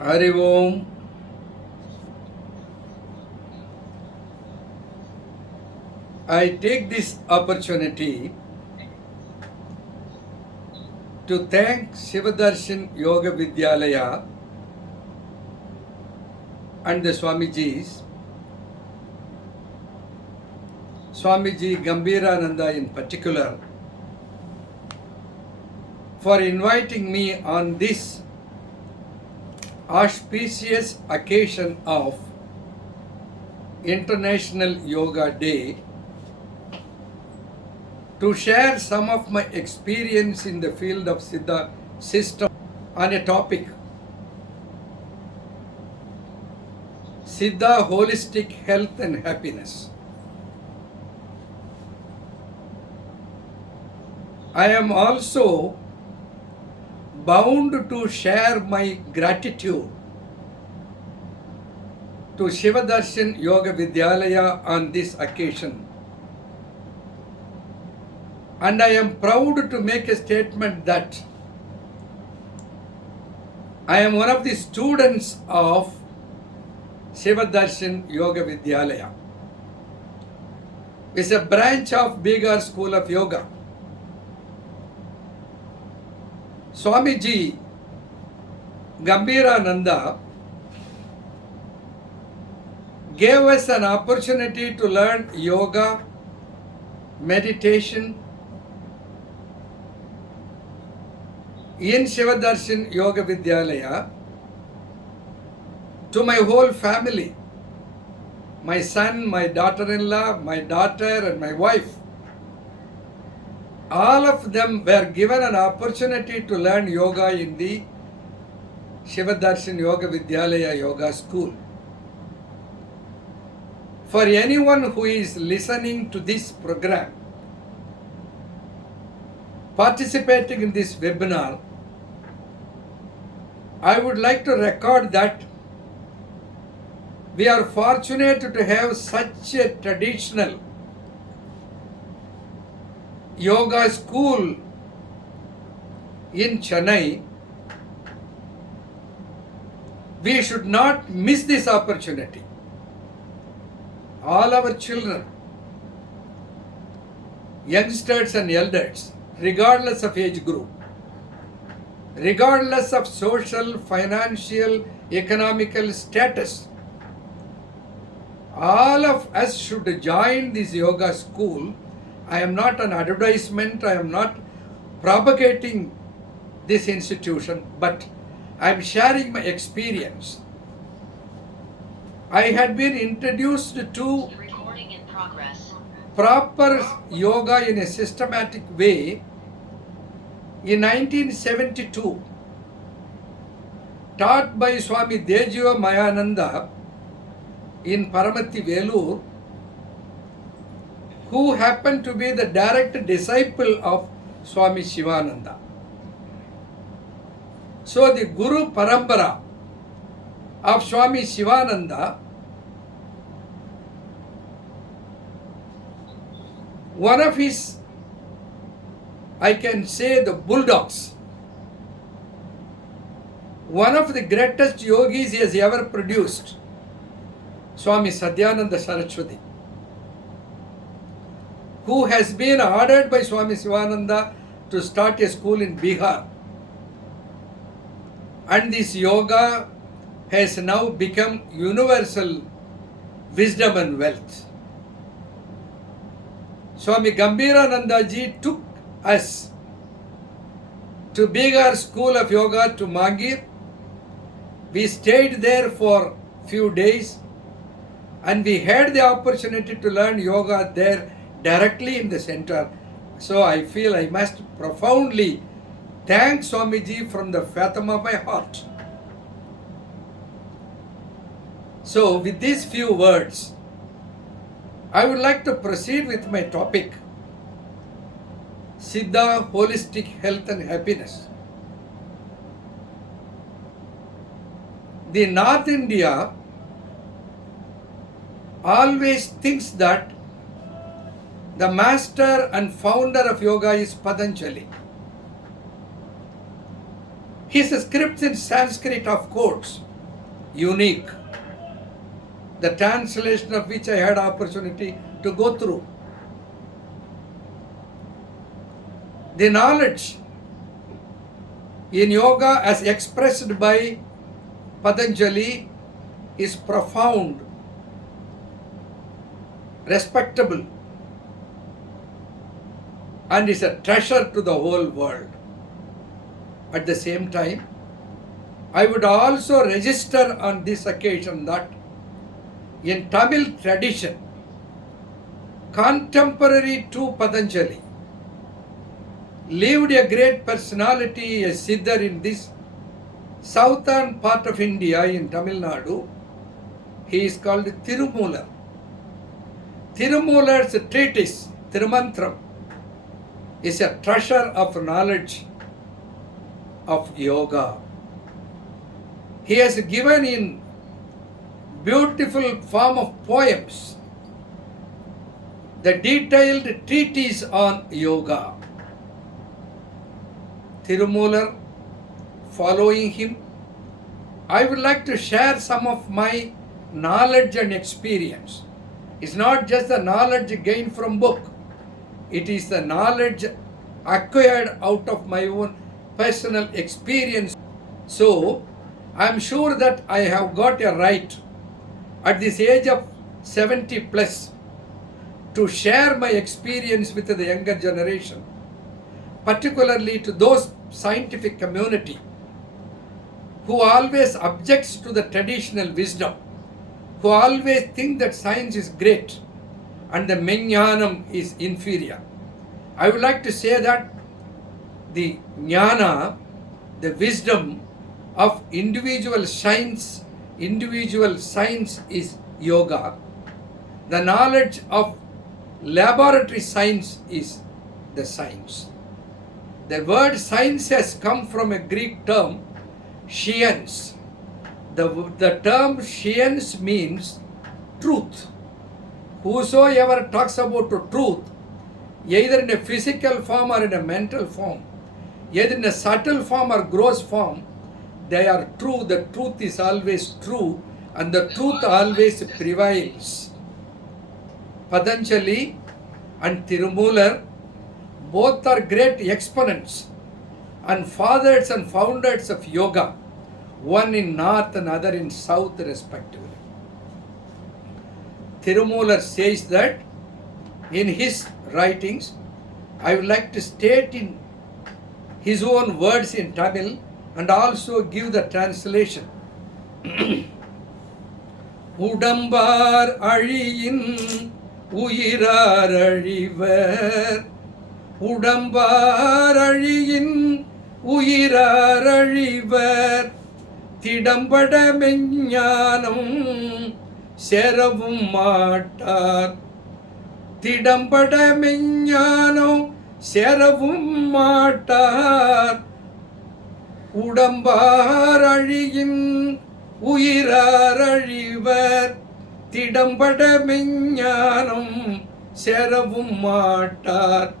Hari Om. I take this opportunity to thank Shivadarshan Yoga Vidyalaya and the Swamijis, Swamiji Gambhirananda in particular, for inviting me on this auspicious occasion of International Yoga Day to share some of my experience in the field of Siddha system on a topic Siddha holistic health and happiness. I am also bound to share my gratitude to Shivadarshan Yoga Vidyalaya on this occasion. And I am proud to make a statement that I am one of the students of Shivadarshan Yoga Vidyalaya. It's a branch of Bihar School of Yoga. Swamiji Gambhirananda gave us an opportunity to learn yoga, meditation in Shivadarshan Yoga Vidyalaya to my whole family, my son, my daughter-in-law, my daughter and my wife. All of them were given an opportunity to learn yoga in the Shivadarshan Yoga Vidyalaya Yoga School. For anyone who is listening to this program, participating in this webinar, I would like to record that we are fortunate to have such a traditional yoga school in Chennai. We should not miss this opportunity. All our children, youngsters and elders, regardless of age group, regardless of social, financial, economical status, all of us should join this yoga school. I am not an advertisement, I am not propagating this institution, but I am sharing my experience. I had been introduced to proper yoga in a systematic way in 1972, taught by Swami Dejiva Mayananda in Paramati Velur, who happened to be the direct disciple of Swami Shivananda. So the Guru Parambara of Swami Shivananda, one of his, I can say, the bulldogs, one of the greatest yogis he has ever produced, Swami Sadhyananda Saraswati, who has been ordered by Swami Shivananda to start a school in Bihar. And this yoga has now become universal wisdom and wealth. Swami Gambhirananda ji took us to Bihar School of Yoga to Magir. We stayed there for few days and we had the opportunity to learn yoga there directly in the center. So I feel I must profoundly thank Swamiji from the fathom of my heart. So with these few words, I would like to proceed with my topic, Siddha holistic health and happiness. The North India always thinks that the master and founder of yoga is Patanjali. His scripts in Sanskrit, of course, unique, the translation of which I had opportunity to go through. The knowledge in yoga as expressed by Patanjali is profound, respectable, and is a treasure to the whole world. At the same time, I would also register on this occasion that in Tamil tradition, contemporary to Patanjali, lived a great personality, a Siddhar in this southern part of India in Tamil Nadu. He is called Tirumular. Tirumular's treatise, Tirumantram, is a treasure of knowledge of yoga. He has given in beautiful form of poems the detailed treatise on yoga. Tirumular, following him, I would like to share some of my knowledge and experience. It's not just the knowledge gained from book. It is the knowledge acquired out of my own personal experience. So, I'm sure that I have got a right at this age of 70 plus to share my experience with the younger generation, particularly to those scientific community who always objects to the traditional wisdom, who always think that science is great and the Jnanam is inferior. I would like to say that the jnana, the wisdom of individual science is yoga. The knowledge of laboratory science is the science. The word science has come from a Greek term, science. The term science means truth. Whosoever talks about truth, either in a physical form or in a mental form, either in a subtle form or gross form, they are true. The truth is always true and the truth always prevails. Patanjali and Tirumular both are great exponents and fathers and founders of yoga, one in north and other in south respectively. Tirumular says that in his writings, I would like to state in his own words in Tamil and also give the translation. Udambar Aliyin Uyirar Alivar Udambar Aliyin Uyirar Alivar Tidambada Menyanam Seravum Matar Tidambada Menyanam Seravum Matar Udambar Aliyin Uyirar Alivar Tidambada Menyanam Seravum Matar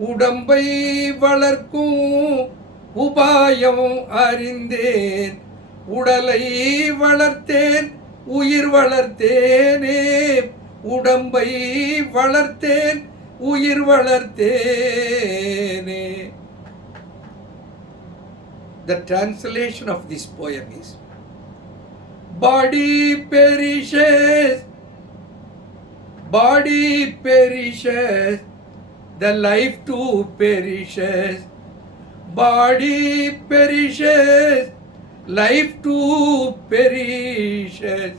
Udambai Valarkum Ubayam Arindeen Udalai Valarthen Uyir Valarthene Udambai Valarthen Uyir Valarthene. The translation of this poem is: body perishes, the life too perishes. Body perishes, life too perishes.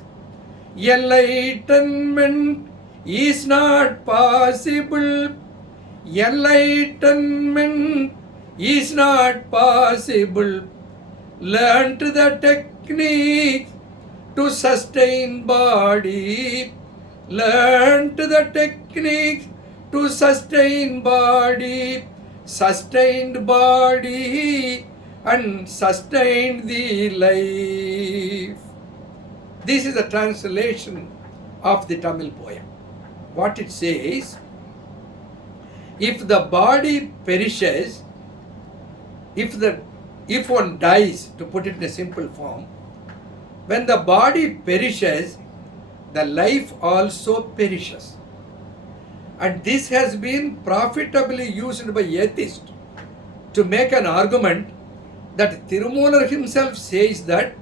Enlightenment is not possible. Enlightenment is not possible. Learn the technique to sustain body. Learn the technique to sustain body. Sustained body and sustained the life. This is the translation of the Tamil poem. What it says: if the body perishes, if one dies, to put it in a simple form, When the body perishes, the life also perishes. And this has been profitably used by atheists to make an argument that Tirumular himself says that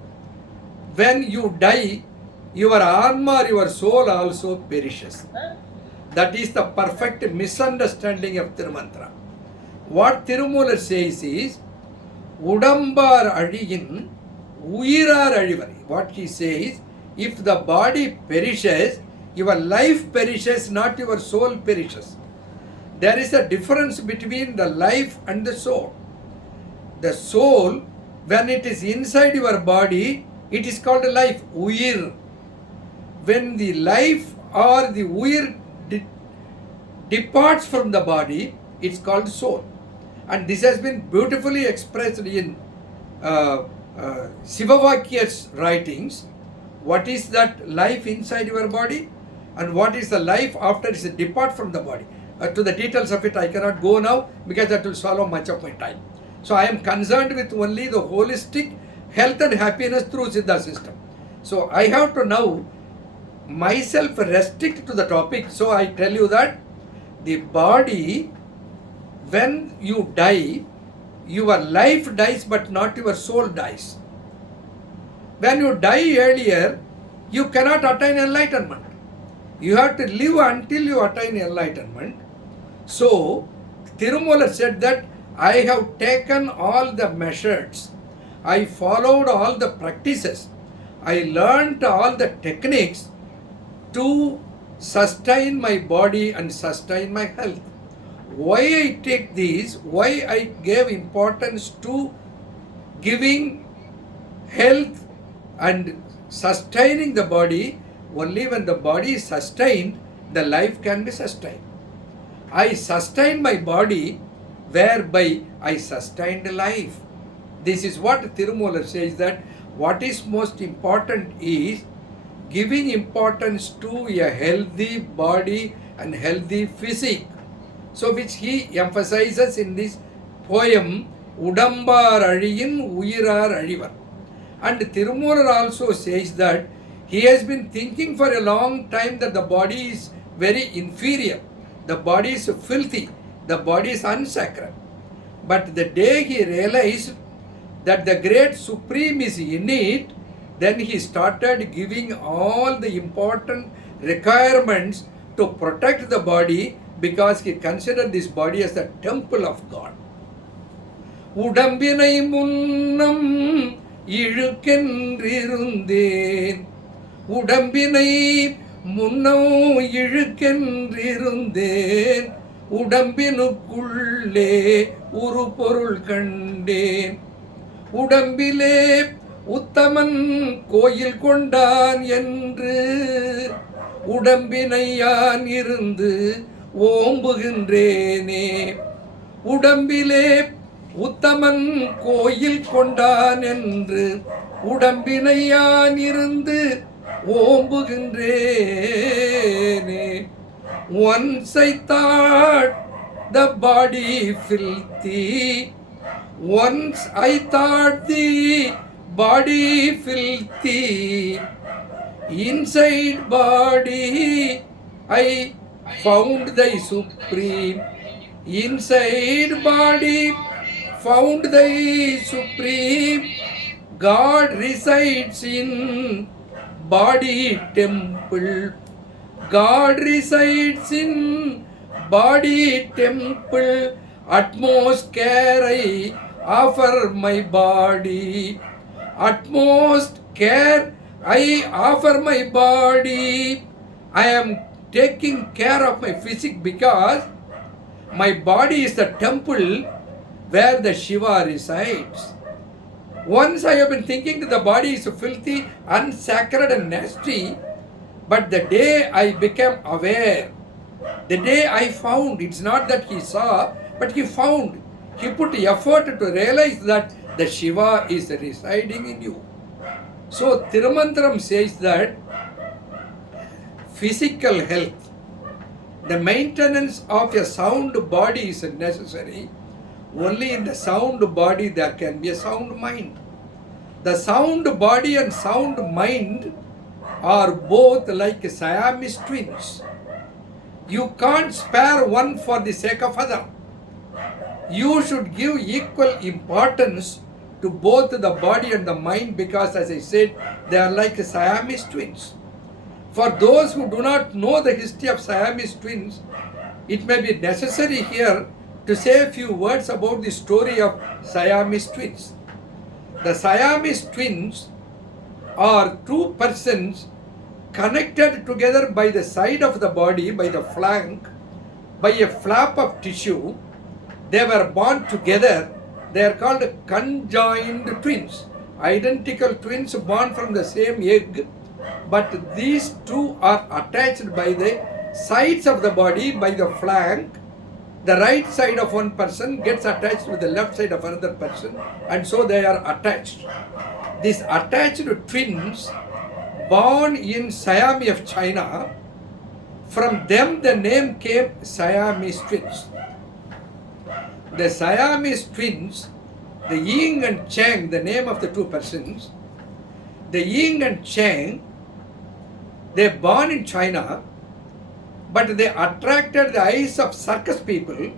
when you die, your atma or your soul also perishes. That is the perfect misunderstanding of Tirumantra. What Tirumular says is, Udambar Adiyin, Uyirar Adivar. What he says, if the body perishes, your life perishes, not your soul perishes. There is a difference between the life and the soul. The soul, when it is inside your body, it is called life, Uyir. When the life or the Uyir departs from the body, it's called soul. And this has been beautifully expressed in Sivavakya's writings. What is that life inside your body? And what is the life after it depart from the body? To the details of it I cannot go now because that will swallow much of my time. So I am concerned with only the holistic health and happiness through Siddha system. So I have to now myself restrict to the topic. So I tell you that the body, when you die, your life dies but not your soul dies. When you die earlier, you cannot attain enlightenment. You have to live until you attain enlightenment. So, Tirumular said that I have taken all the measures. I followed all the practices. I learned all the techniques to sustain my body and sustain my health. Why I take these, why I gave importance to giving health and sustaining the body, only when the body is sustained, the life can be sustained. I sustain my body, whereby I sustained life. This is what Tirumular says, that what is most important is giving importance to a healthy body and healthy physique. So which he emphasizes in this poem, Udambar Adiyin, Uyirar Adivar. And Tirumular also says that he has been thinking for a long time that the body is very inferior, the body is filthy, the body is unsacred. But the day he realized that the great Supreme is in it, then he started giving all the important requirements to protect the body, because he considered this body as the temple of God. Udambinai munnam இழுக்கென்றிருந்தேன், உடம்பினை முன்னோ இழுக்கென்றிருந்தேன், உடம்பினுக்குள்ளே ஒரு பொருள் கண்டேன், உடம்பிலே உத்தமன் கோயில் கொண்டான் என்று உடம்பினை யான் இருந்து ஓம்புகின்றேனே, உடம்பிலே உத்தமன் கோயில் கொண்டான் என்று உடம்பினை யான் இருந்து ஓம்புகின்றேனே. Once I thought the body filthy, once I thought the body filthy, inside body I found thy supreme, inside body found thy supreme. God resides in body temple, God resides in body temple. Utmost care I offer my body, utmost care I offer my body. I am taking care of my physique because my body is the temple where the Shiva resides. Once I have been thinking that the body is filthy, unsacred and nasty, but the day I became aware, the day I found, it's not that he saw, but he found, he put effort to realize that the Shiva is residing in you. So Tirumantram says that physical health, the maintenance of a sound body is necessary. Only in the sound body there can be a sound mind. The sound body and sound mind are both like Siamese twins. You can't spare one for the sake of other. You should give equal importance to both the body and the mind because, as I said, they are like Siamese twins. For those who do not know the history of Siamese twins, it may be necessary here to say a few words about the story of Siamese twins. The Siamese twins are two persons connected together by the side of the body, by the flank, by a flap of tissue. They were born together. They are called conjoined twins, identical twins born from the same egg, but these two are attached by the sides of the body, by the flank. The right side of one person gets attached with the left side of another person, and so they are attached. These attached twins, born in Siam of China, from them the name came Siamese twins. The Siamese twins, the Ying and Chang, the name of the two persons, the Ying and Chang, they born in China, but they attracted the eyes of circus people.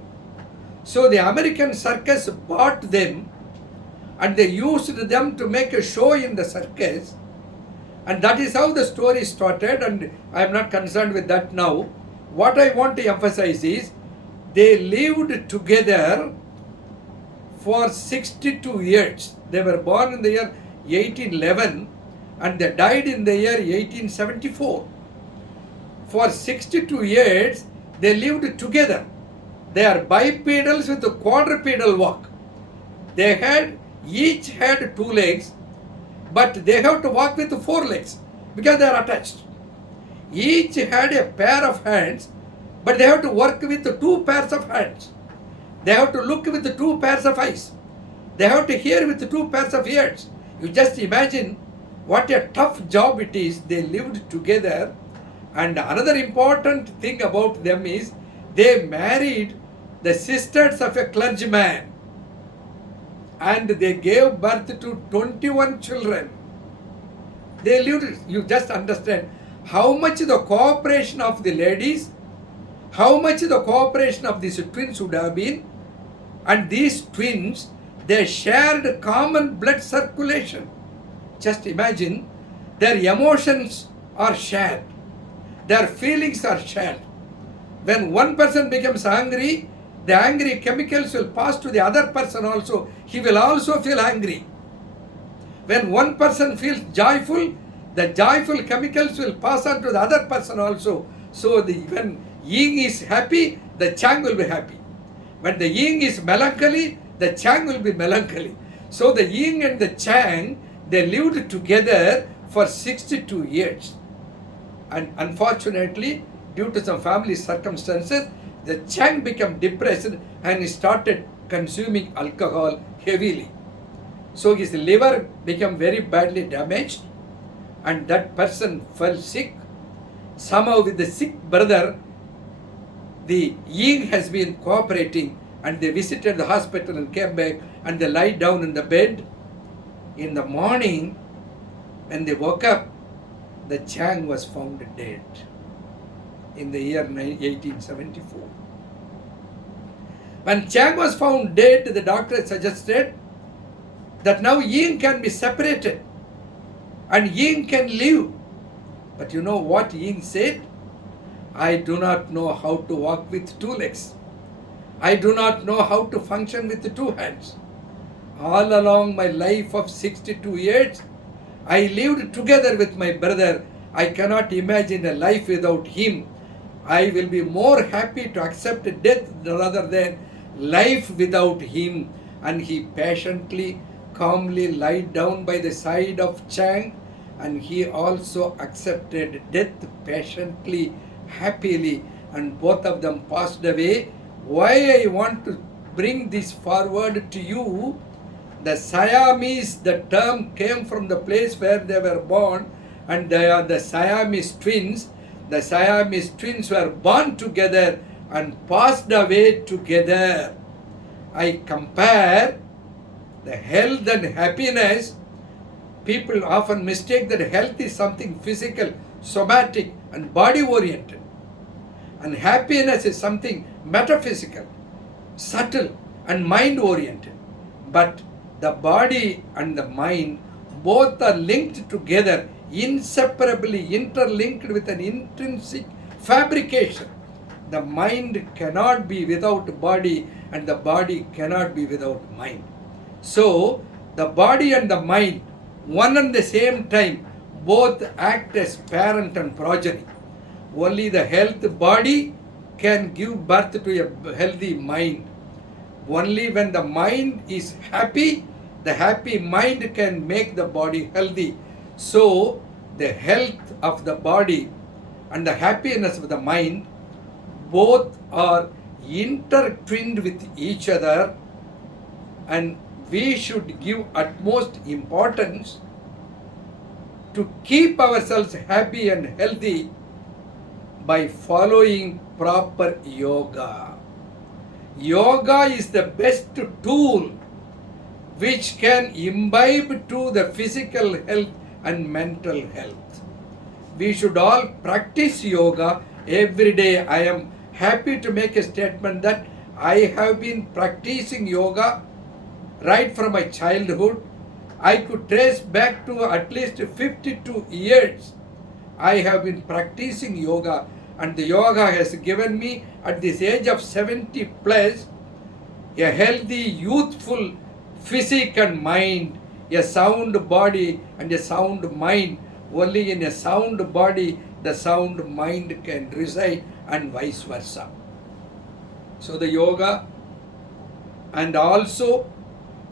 So the American circus bought them and they used them to make a show in the circus. And that is how the story started, and I am not concerned with that now. What I want to emphasize is they lived together for 62 years. They were born in the year 1811 and they died in the year 1874. For 62 years, they lived together. They are bipedals with a quadrupedal walk. Each had 2 legs, but they have to walk with 4 legs because they are attached. Each had a pair of hands, but they have to work with 2 pairs of hands. They have to look with 2 pairs of eyes. They have to hear with 2 pairs of ears. You just imagine what a tough job it is. They lived together. And another important thing about them is they married the sisters of a clergyman and they gave birth to 21 children. They lived, you just understand how much the cooperation of the ladies, how much the cooperation of these twins would have been. And these twins, they shared common blood circulation. Just imagine, their emotions are shared. Their feelings are shared. When one person becomes angry, the angry chemicals will pass to the other person also. He will also feel angry. When one person feels joyful, the joyful chemicals will pass on to the other person also. So when Ying is happy, the Chang will be happy. When the Ying is melancholy, the Chang will be melancholy. So the Ying and the Chang, they lived together for 62 years. And unfortunately, due to some family circumstances, the Chang became depressed and he started consuming alcohol heavily. So his liver became very badly damaged and that person fell sick. Somehow with the sick brother, the Ying has been cooperating and they visited the hospital and came back and they lie down in the bed. In the morning, when they woke up, the Chang was found dead in the year 1874. When Chang was found dead, the doctor suggested that now Ying can be separated and Ying can live. But you know what Ying said? I do not know how to walk with 2 legs. I do not know how to function with 2 hands. All along my life of 62 years, I lived together with my brother. I cannot imagine a life without him. I will be more happy to accept death rather than life without him. And he patiently, calmly lied down by the side of Chang and he also accepted death patiently, happily, and both of them passed away. Why I want to bring this forward to you? The Siamese, the term came from the place where they were born, and they are the Siamese twins. The Siamese twins were born together and passed away together. I compare the health and happiness People often mistake that health is something physical, somatic, and body oriented, and happiness is something metaphysical, subtle, and mind oriented. But the body and the mind both are linked together, inseparably interlinked with an intrinsic fabrication. The mind cannot be without body, and the body cannot be without mind. So, the body and the mind, one and the same time, both act as parent and progeny. Only the healthy body can give birth to a healthy mind. Only when the mind is happy, the happy mind can make the body healthy. So, the health of the body and the happiness of the mind both are intertwined with each other, and we should give utmost importance to keep ourselves happy and healthy by following proper yoga. Yoga is the best tool which can imbibe to the physical health and mental health. We should all practice yoga every day. I am happy to make a statement that I have been practicing yoga right from my childhood. I could trace back to at least 52 years. I have been practicing yoga, and the yoga has given me at this age of 70 plus a healthy, youthful physique and mind, a sound body and a sound mind. Only in a sound body the sound mind can reside, and vice versa. So the yoga and also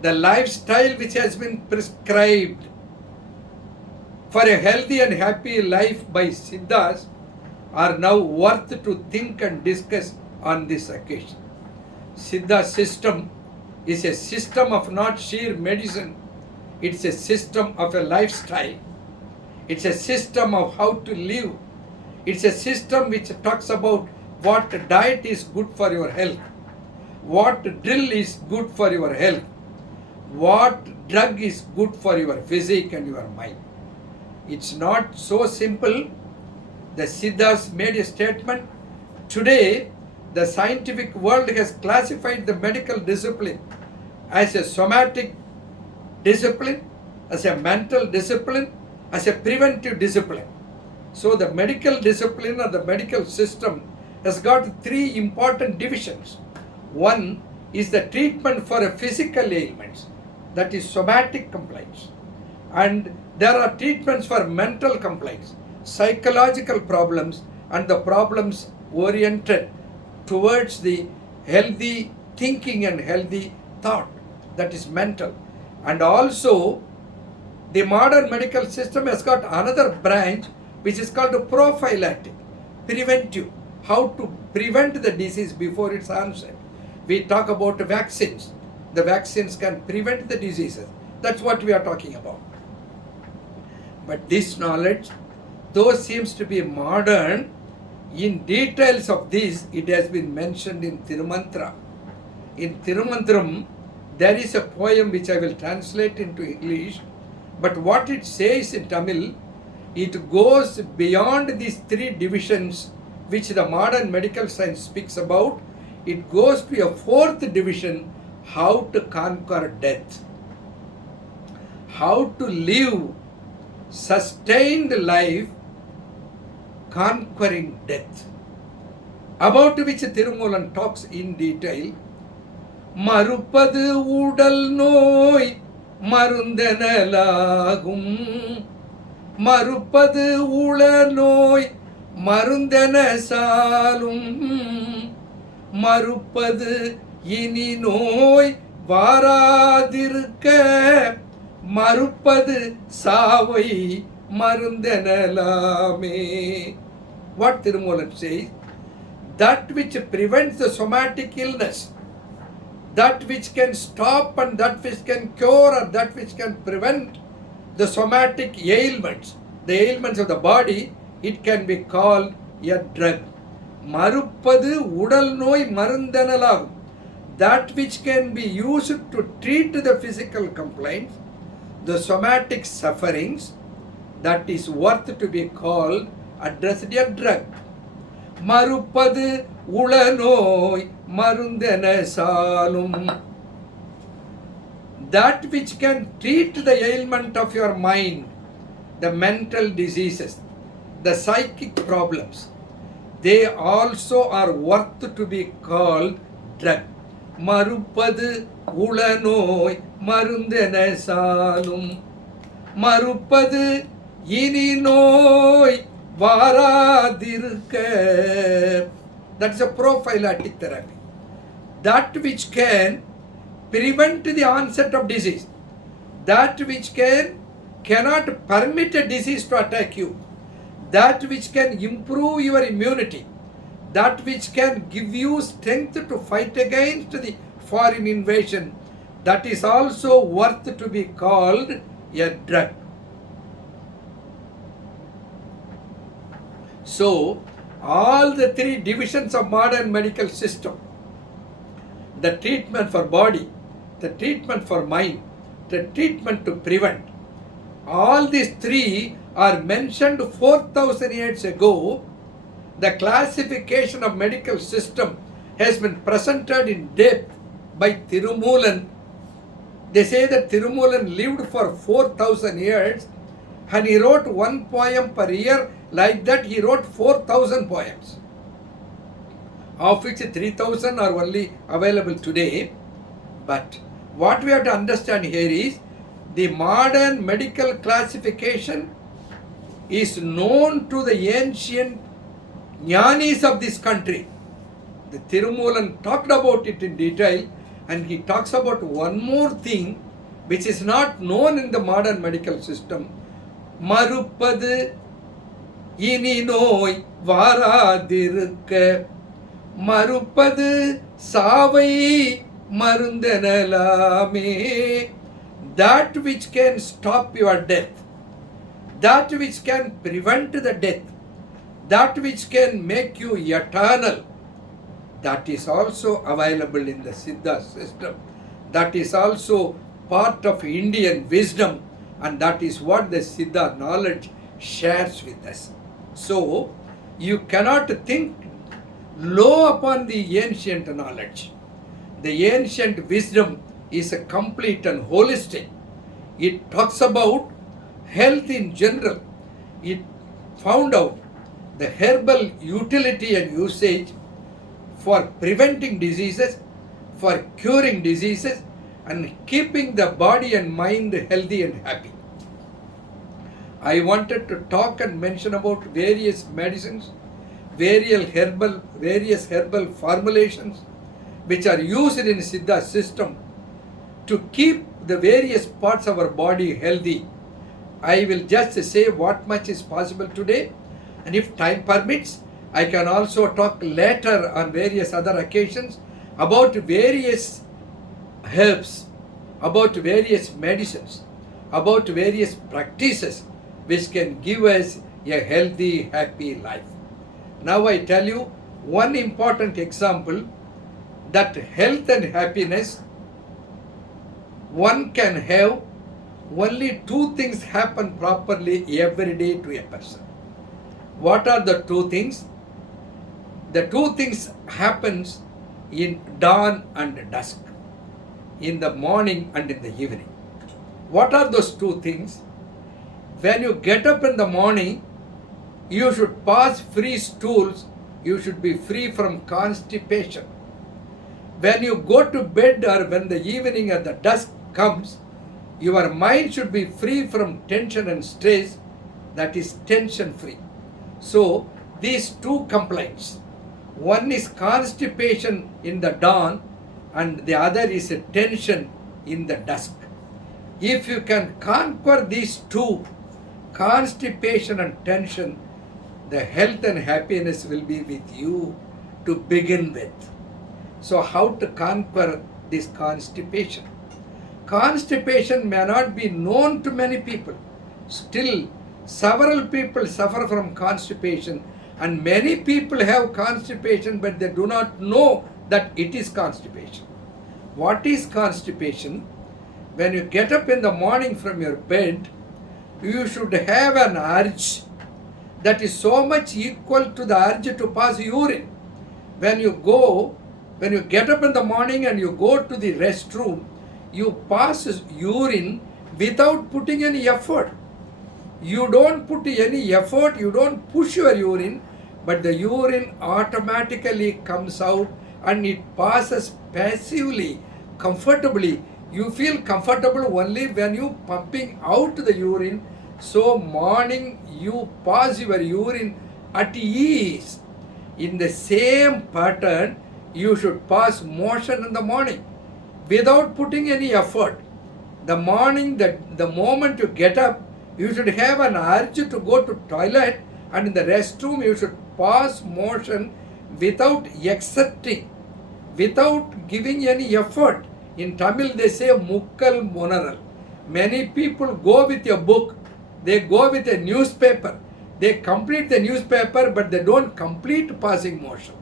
the lifestyle which has been prescribed for a healthy and happy life by Siddhas are now worth to think and discuss on this occasion. Siddha system is a system of not sheer medicine, it's a system of a lifestyle. It's a system of how to live. It's a system which talks about what diet is good for your health, what drill is good for your health, what drug is good for your physique and your mind. It's not so simple. The Siddhas made a statement. Today, the scientific world has classified the medical discipline as a somatic discipline, as a mental discipline, as a preventive discipline. So the medical discipline or the medical system has got three important divisions. One is the treatment for a physical ailments, that is somatic complaints. And there are treatments for mental complaints, psychological problems, and the problems oriented towards the healthy thinking and healthy thought, that is mental. And also the modern medical system has got another branch which is called prophylactic, preventive, how to prevent the disease before its onset. We talk about vaccines. The vaccines can prevent the diseases. That's what we are talking about. But this knowledge, though seems to be modern, in details of this, it has been mentioned in Tirumantra. In Tirumantram, there is a poem which I will translate into English, but what it says in Tamil, it goes beyond these three divisions which the modern medical science speaks about. It goes to a fourth division, how to conquer death, how to live sustained life conquering death, about which Thirumolan talks in detail. மறுப்பது உடல் நோய் மருந்தெனலாகும், மறுப்பது உள நோய் மருந்தென சாலும், மறுப்பது இனி நோய் வாராதிருக்க, மறுப்பது சாவை மருந்தெனலாமே. What Thirumolan says, that which prevents the somatic illness, that which can stop and that which can cure or that which can prevent the somatic ailments, the ailments of the body, it can be called a drug. மறுப்பது உடல் நோய் மருந்தெனலாகும், that which can be used to treat the physical complaints, the somatic sufferings that is worth to be called addressed a drug. மறுப்பது உளநோய் மருந்தென சாலும். That which can treat the ailment of your mind, the mental diseases, the psychic problems, they also are worth to be called drug. மறுப்பது உளநோய் மருந்தென சாலும். மறுப்பது இனி நோய் வாராதிருக்க. That's a prophylactic therapy. That which can prevent the onset of disease, that which cannot permit a disease to attack you, that which can improve your immunity, that which can give you strength to fight against the foreign invasion, that is also worth to be called a drug. So, all the three divisions of modern medical system, the treatment for body, the treatment for mind, the treatment to prevent, all these three are mentioned 4,000 years ago. The classification of medical system has been presented in depth by Tirumulan. They say that Tirumulan lived for 4,000 years and he wrote one poem per year. Like that he wrote 4,000 poems, of which 3,000 are only available today. But what we have to understand here is the modern medical classification is known to the ancient jnanis of this country. The Tirumulan talked about it in detail, and he talks about one more thing which is not known in the modern medical system. மறுப்பது இனி நோய் வாராதிருக்க. மறுப்பது சாவை மருந்தெனலாமே. That which can stop your death, that which can prevent the death, that which can make you eternal, that is also available in the Siddha system. That is also part of Indian wisdom, and that is what the Siddha knowledge shares with us. So, you cannot think low upon the ancient knowledge. The ancient wisdom is a complete and holistic. It talks about health in general. It found out the herbal utility and usage for preventing diseases, for curing diseases, and keeping the body and mind healthy and happy. I wanted to talk and mention about various medicines, various herbal formulations which are used in Siddha system to keep the various parts of our body healthy. I will just say what much is possible today, and if time permits, I can also talk later on various other occasions about various herbs, about various medicines, about various practices which can give us a healthy, happy life. Now I tell you one important example that health and happiness, one can have only two things happen properly every day to a person. What are the two things? The two things happens in dawn and dusk, in the morning and in the evening. What are those two things? When you get up in the morning, you should pass free stools, you should be free from constipation. When you go to bed or when the evening or the dusk comes, your mind should be free from tension and stress, that is tension free. So these two complaints, one is constipation in the dawn and the other is a tension in the dusk. If you can conquer these two, constipation and tension, the health and happiness will be with you to begin with. So how to conquer this constipation? Constipation may not be known to many people. Still, several people suffer from constipation, and many people have constipation but they do not know that it is constipation. What is constipation? when you get up in the morning from your bed, you should have an urge that is so much equal to the urge to pass urine. When you get up in the morning and you go to the restroom, you pass urine without putting any effort. You don't put any effort, you don't push your urine, but the urine automatically comes out and it passes passively, comfortably. You feel comfortable only when you pumping out the urine. So morning you pass your urine at ease. In the same pattern, you should pass motion in the morning without putting any effort. The morning, the moment you get up, you should have an urge to go to toilet, and in the restroom you should pass motion without exerting, without giving any effort. In Tamil they say mukkal monaral. Many people go with a book, they go with a newspaper, they complete the newspaper but they don't complete passing motion.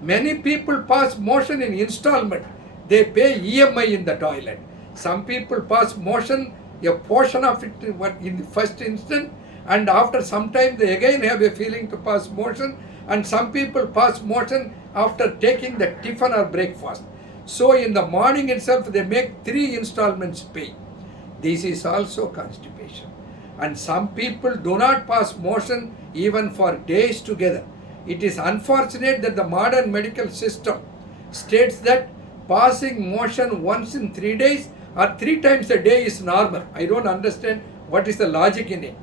Many people pass motion in installment, they pay EMI in the toilet. Some people pass motion, a portion of it in the first instant, and after some time they again have a feeling to pass motion, and some people pass motion after taking the tiffin or breakfast. So in the morning itself they make 3 installments pay. This is also constipation. And some people do not pass motion even for days together. It is unfortunate that the modern medical system states that passing motion once in 3 days or 3 times a day is normal. I don't understand what is the logic in it.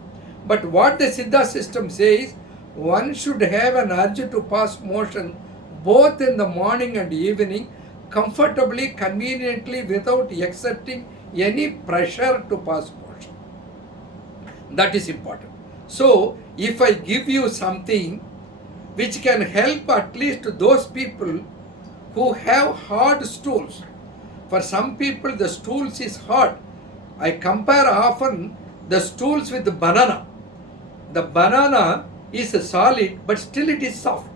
But what the Siddha system says, one should have an urge to pass motion both in the morning and evening, comfortably, conveniently, without exerting any pressure to pass motion. That is important. So, if I give you something which can help at least those people who have hard stools. For some people the stools is hard. I compare often the stools with the banana. The banana is solid but still it is soft.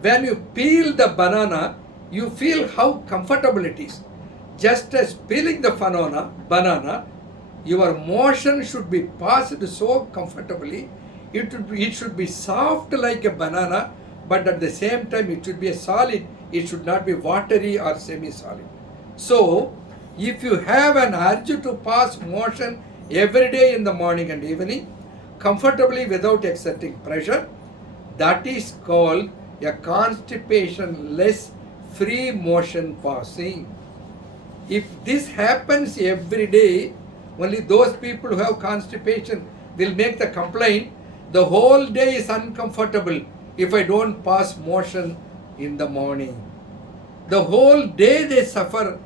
When you peel the banana, you feel how comfortable it is. Just as peeling the banana, your motion should be passed so comfortably. It should be soft like a banana, but at the same time it should be a solid. It should not be watery or semi-solid. So, if you have an urge to pass motion every day in the morning and evening, comfortably without exerting pressure, that is called a constipation-less free motion passing. If this happens every day, only those people who have constipation will make the complaint, the whole day is uncomfortable if I don't pass motion in the morning. The whole day they suffer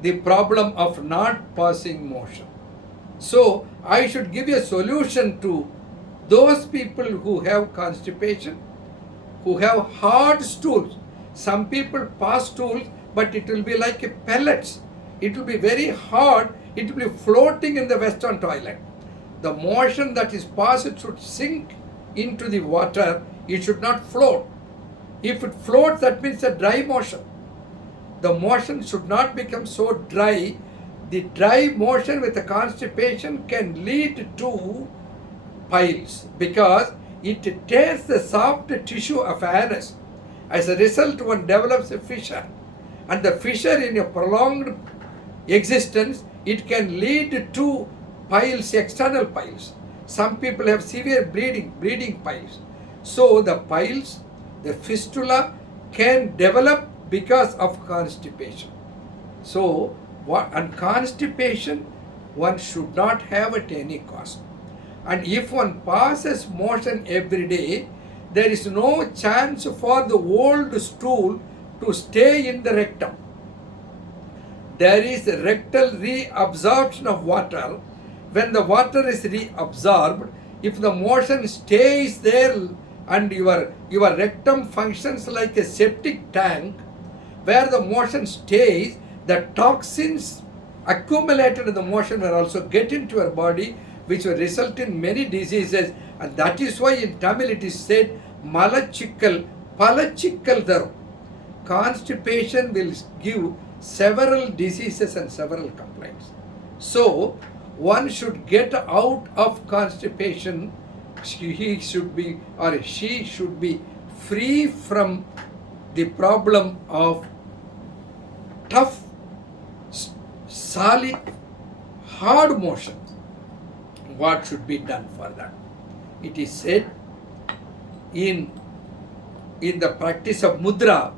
the problem of not passing motion. So I should give a solution to those people who have constipation, who have hard stools. Some people pass stools, but it will be like a pellets. It will be very hard. It will be floating in the western toilet. The motion that is passed should sink into the water. It should not float. If it floats, that means a dry motion. The motion should not become so dry. The dry motion with the constipation can lead to piles because it tears the soft tissue of anus. As a result, one develops a fissure. And the fissure in a prolonged existence, it can lead to piles, external piles. Some people have severe bleeding piles. So the piles, the fistula can develop because of constipation. So, constipation one should not have at any cost. And if one passes motion every day, there is no chance for the old stool to stay in the rectum. There is a rectal reabsorption of water. When the water is reabsorbed, if the motion stays there and your rectum functions like a septic tank, where the motion stays, the toxins accumulated in the motion will also get into your body, which will result in many diseases. And that is why in Tamil it is said, Malachikkal, Palachikkal Dharam. Constipation will give several diseases and several complaints. So one should get out of constipation. He should be or she should be free from the problem of tough, solid, hard motion. What should be done for that? It is said in the practice of mudra,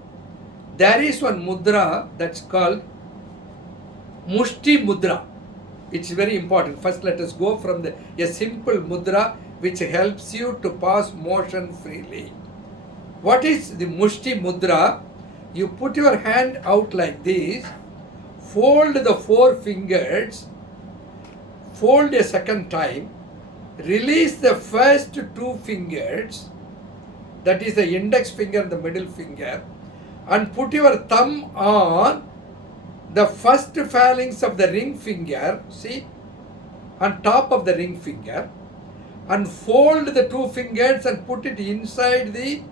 there is one mudra that's called Mushti Mudra. It's very important. First, let us go from a simple mudra which helps you to pass motion freely. What is the Mushti Mudra? You put your hand out like this, fold the four fingers, fold a second time, release the first two fingers, that is the index finger and the middle finger, and put your thumb on the first phalanx of the ring finger, see, on top of the ring finger, and fold the two fingers and put it inside the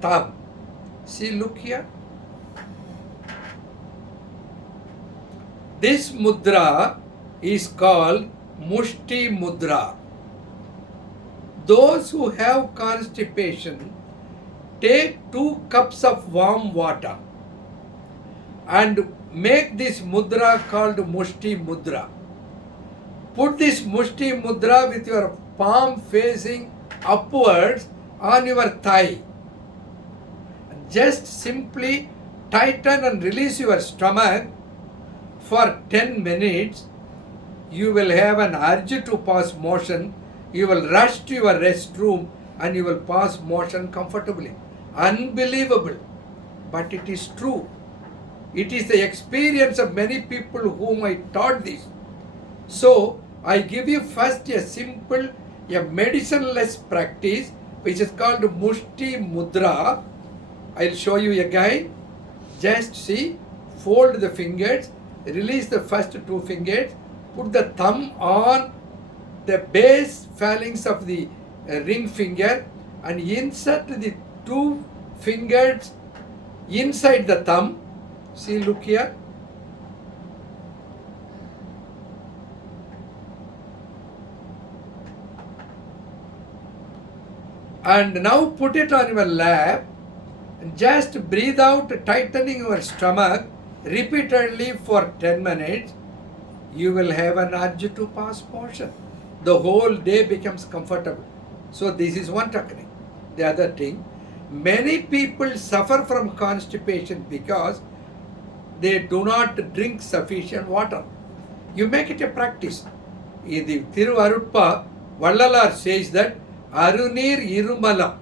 thumb. See, look here. This mudra is called Mushti Mudra. Those who have constipation, take 2 cups of warm water and make this mudra called Mushti Mudra. Put this Mushti Mudra with your palm facing upwards on your thigh. Just simply tighten and release your stomach for 10 minutes. You will have an urge to pass motion. You will rush to your restroom and you will pass motion comfortably. Unbelievable, but it is true. It is the experience of many people whom I taught this. So I give you first a simple, a medicineless practice which is called Mushti Mudra. I'll show you again. Just see, fold the fingers, release the first two fingers, put the thumb on the base phalanx of the ring finger and insert the two fingers inside the thumb. See, look here. And now put it on your lap and just breathe out, tightening your stomach repeatedly for 10 minutes. You will have an urge to pass motion. The whole day becomes comfortable. So this is one technique. The other thing, many people suffer from constipation because they do not drink sufficient water. You make it a practice. In the Thiruvarutpa, Vallalar says that Arunir Irumalam,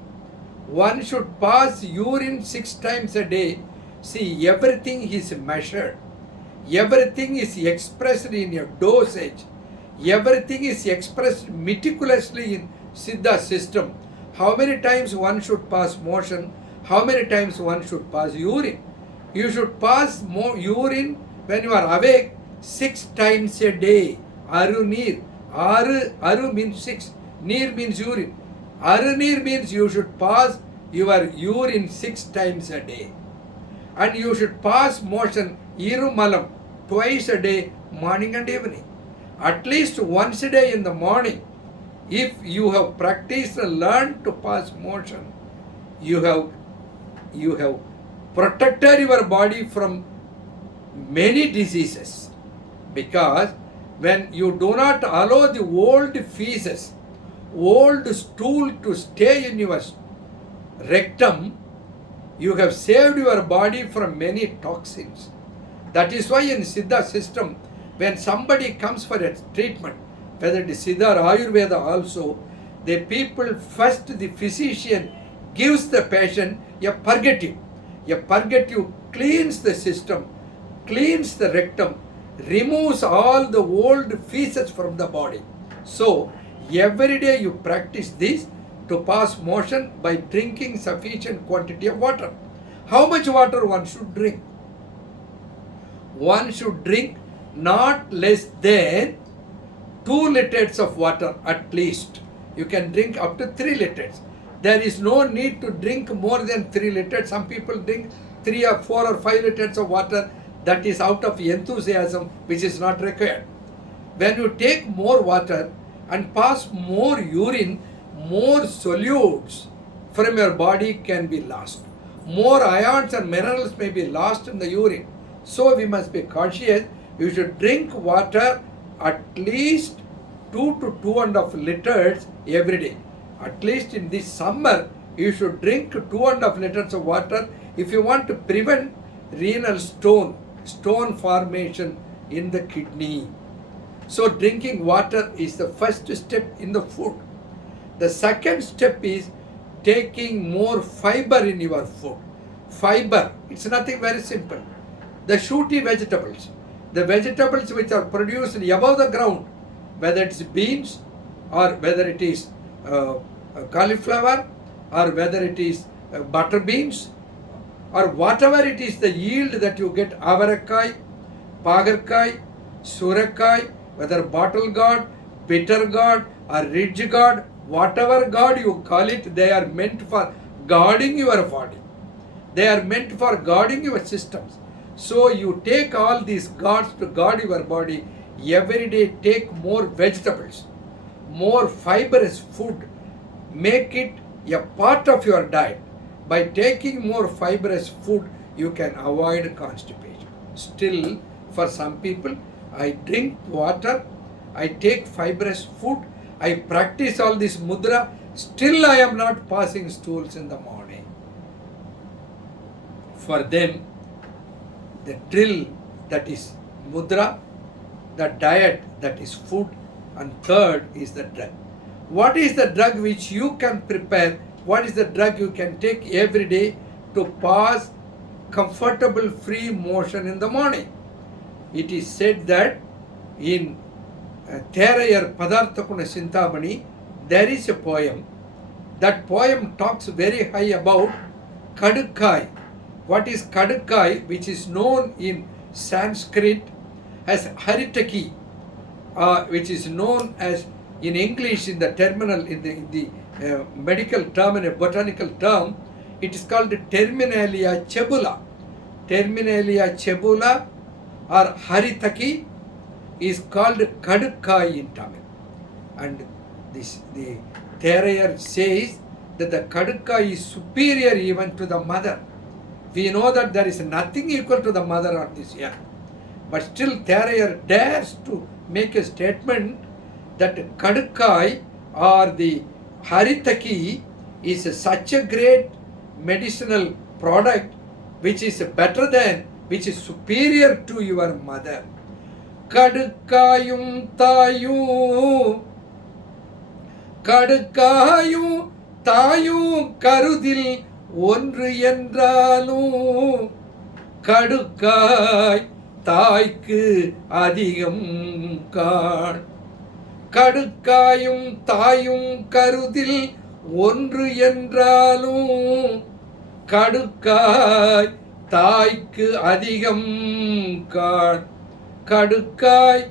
one should pass urine 6 times a day. See, everything is measured. Everything is expressed in a dosage. Everything is expressed meticulously in Siddha system. How many times one should pass motion? How many times one should pass urine? You should pass urine when you are awake 6 times a day. Arunir. Aru means 6. Neer means urine. Arunir means you should pass your urine 6 times a day. And you should pass motion irumalam twice a day, morning and evening. At least once a day in the morning. If you have practiced and learned to pass motion, you have protected your body from many diseases. Because when you do not allow the old feces, old stool to stay in your rectum, you have saved your body from many toxins. That is why in Siddha system, when somebody comes for a treatment, whether it is Siddha or Ayurveda also, the people first, the physician gives the patient a purgative. A purgative cleans the system, cleans the rectum, removes all the old feces from the body. So, every day you practice this to pass motion by drinking sufficient quantity of water. How much water one should drink? One should drink not less than 2 liters of water at least. You can drink up to 3 liters. There is no need to drink more than 3 liters. Some people drink 3 or 4 or 5 liters of water. That is out of enthusiasm, which is not required. When you take more water and pass more urine, more solutes from your body can be lost. More ions and minerals may be lost in the urine. So we must be cautious. You should drink water at least 2 to 2.5 liters every day. At least in this summer, you should drink 2.5 liters of water if you want to prevent renal stone formation in the kidney. So drinking water is the first step in the food. The second step is taking more fiber in your food. Fiber, it's nothing very simple. The shooty vegetables, the vegetables which are produced above the ground, whether it's beans or whether it is cauliflower or whether it is butter beans or whatever it is, the yield that you get, avarakai, pagarkai, surakai, whether bottle gourd, bitter gourd or ridge gourd, whatever gourd you call it, they are meant for guarding your body. They are meant for guarding your systems. So you take all these gourds to guard your body. Every day take more vegetables, more fibrous food. Make it a part of your diet. By taking more fibrous food, you can avoid constipation. Still, for some people, I drink water, I take fibrous food, I practice all this mudra, still I am not passing stools in the morning. For them, the drill, that is mudra, the diet, that is food, and third is the drug. What is the drug which you can prepare? What is the drug you can take every day to pass comfortable free motion in the morning? It is said that in Therayar Padarthakuna Sintamani, there is a poem. That poem talks very high about Kadukkai. What is Kadukkai, which is known in Sanskrit as Haritaki, which is known as in English in the terminal, in the medical term and a botanical term, it is called Terminalia cebula. Terminalia cebula or Haritaki is called Kadukkai in Tamil. And the Therayar says that the Kadukkai is superior even to the mother. We know that there is nothing equal to the mother on this earth. But still Therayar dares to make a statement that Kadukkai or the Haritaki is such a great medicinal product which is better than, which is superior to your mother. Kadukkayum tayu, Kadukkayum tayu karudil ஒன்று என்றாலும் கடுக்காய் தாய்க்கு அதிகம் காண். கடுக்காயும் தாயும் கருதில் ஒன்று என்றாலும் கடுக்காய் தாய்க்கு அதிகம் காண். கடுக்காய்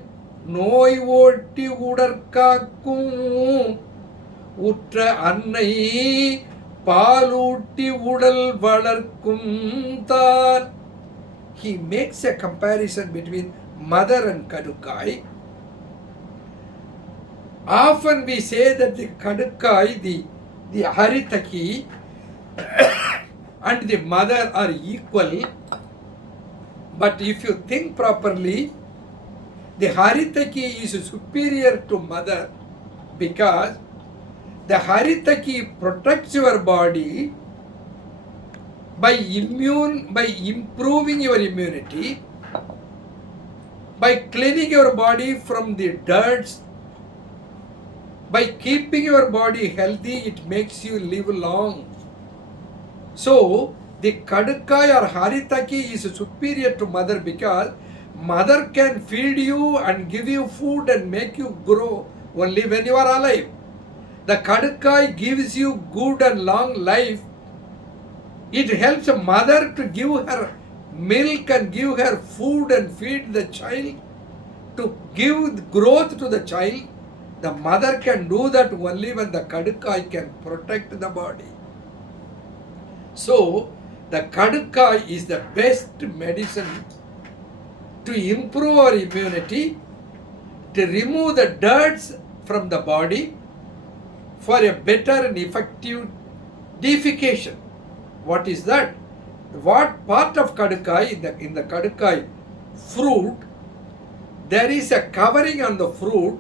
நோய் ஓட்டி உடற்காக்கும் உற்ற அன்னை பாலூட்டி உடல் வளர்க்கும் தான். He makes a comparison between mother and Kadukkai. Often we say that the Kadukkai, the Haritaki and the mother are equal. But if you think properly, the Haritaki is superior to mother because the Haritaki protects your body by improving your immunity, by cleaning your body from the dirt, by keeping your body healthy. It makes you live long. So the Kadukkai or Haritaki is superior to mother because mother can feed you and give you food and make you grow only when you are alive. The Kadukkai gives you good and long life. It helps a mother to give her milk and give her food and feed the child, to give growth to the child. The mother can do that only when the Kadukkai can protect the body. So, the Kadukkai is the best medicine to improve our immunity, to remove the dirts from the body for a better and effective defecation. What is that? What part of kadukai, in the kadukai fruit, there is a covering on the fruit.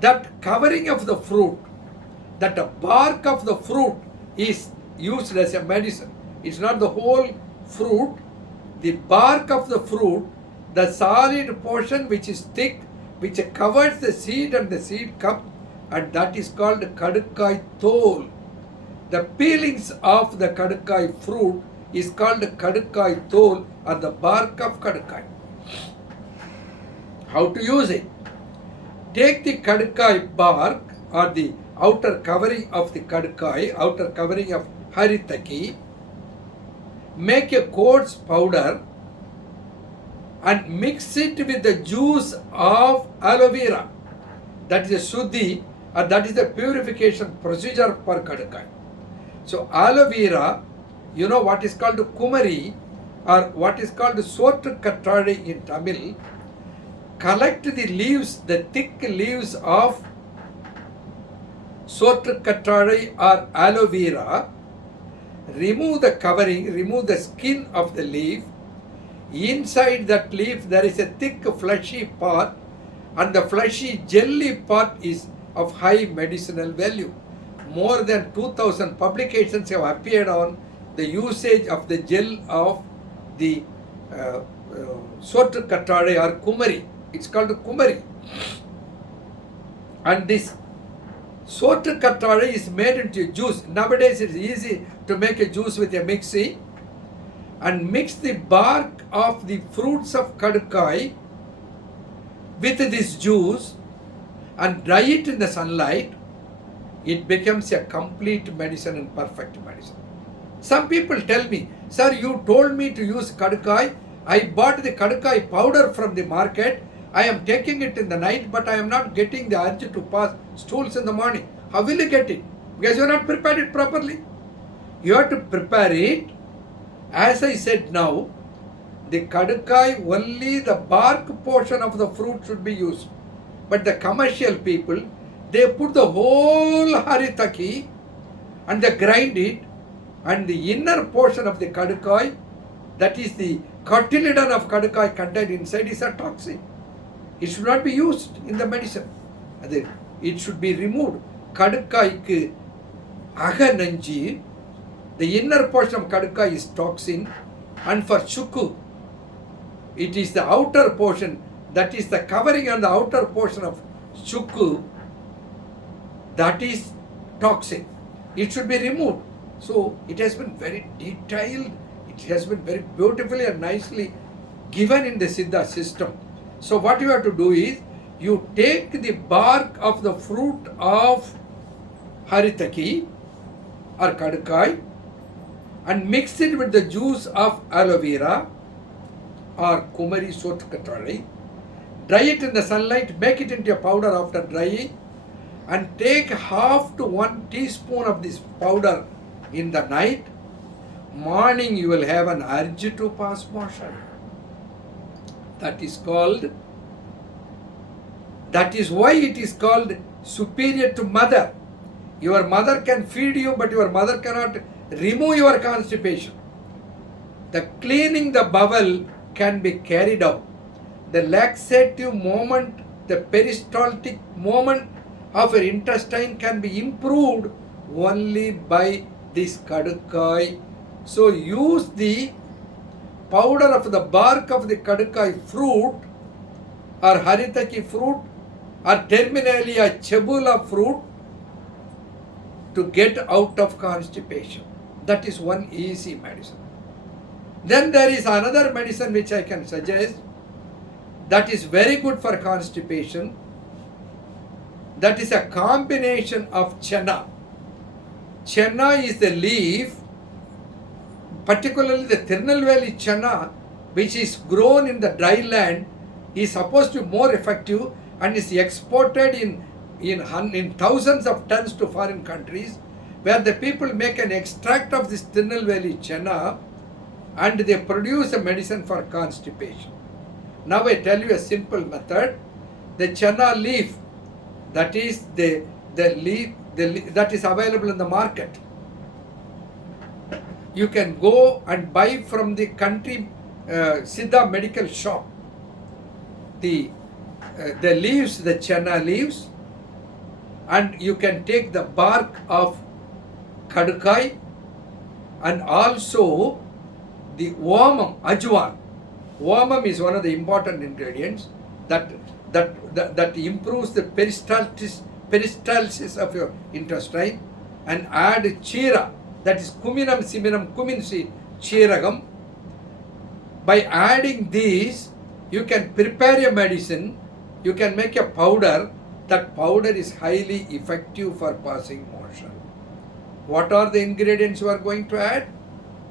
That covering of the fruit, that the bark of the fruit is used as a medicine. It's not the whole fruit. The bark of the fruit, the solid portion which is thick, which covers the seed and the seed cup, and that is called kadukai tol. The peelings of the kadukai fruit is called kadukai tol, or the bark of kadukai. How to use it? Take the kadukai bark, or the outer covering of the kadukai, outer covering of haritaki, make a coarse powder and mix it with the juice of aloe vera. That is a suddhi, or that is the purification procedure for kadukai. So aloe vera, you know what is called kumari, or what is called sotu kattadi in Tamil. Collect the leaves, the thick leaves of sotu kattadi or aloe vera, remove the covering, remove the skin of the leaf. Inside that leaf there is a thick fleshy part, and the fleshy jelly part is of high medicinal value. More than 2000 publications have appeared on the usage of the gel of the sotu kattadi or kumari. It's called kumari. And this sotu kattadi is made into juice. Nowadays it's easy to make a juice with a mixie, and mix the bark of the fruits of kadukai with this juice and dry it in the sunlight. It becomes a complete medicine and perfect medicine. Some people tell me, sir, you told me to use kadukai. I bought the kadukai powder from the market. I am taking it in the night, but I am not getting the urge to pass stools in the morning. How will you get it? Because you have not prepared it properly. You have to prepare it. As I said now, the kadukai, only the bark portion of the fruit should be used. But the commercial people, they put the whole haritaki and they grind it, and the inner portion of the kadukai, that is the cotyledon of kadukai contained inside, is a toxin. It should not be used in the medicine. It should be removed. Kadukai aga nanji, the inner portion of kadukai is toxin, and for chukku, it is the outer portion, that is the covering on the outer portion of chukku, that is toxin. It should be removed. So it has been very detailed, it has been very beautifully and nicely given in the Siddha system. So what you have to do is, you take the bark of the fruit of haritaki or kadukai and mix it with the juice of aloe vera or kumari sotu kattadi, dry it in the sunlight, make it into a powder after drying, and take half to 1 teaspoon of this powder in the night. Morning you will have an urge to pass motion. That is why it is called superior to mother. Your mother can feed you, but your mother cannot remove your constipation. The cleaning the bowel can be carried out. The laxative moment, the peristaltic moment of your intestine can be improved only by this kadukai. So use the powder of the bark of the kadukai fruit or haritaki fruit or terminalia cebula fruit to get out of constipation. That is one easy medicine. Then there is another medicine which I can suggest that is very good for constipation. That is a combination of chenna. Chenna is the leaf, particularly the Tirunelveli chenna, which is grown in the dry land, is supposed to be more effective and is exported in thousands of tons to foreign countries, where the people make an extract of this Tirunelveli chenna and they produce a medicine for constipation. Now I tell you a simple method. the chana leaf, that is the leaf, that is available in the market. You can go and buy from the country Siddha medical shop the leaves, the chana leaves, and you can take the bark of kadukai and also the Vamam, ajwan. Vamam is one of the important ingredients that improves the peristalsis of your intestine, and add chira, that is kuminam siminam cumin seed, chiragam. By adding these, you can prepare a medicine, you can make a powder. That powder is highly effective for passing motion. What are the ingredients you are going to add?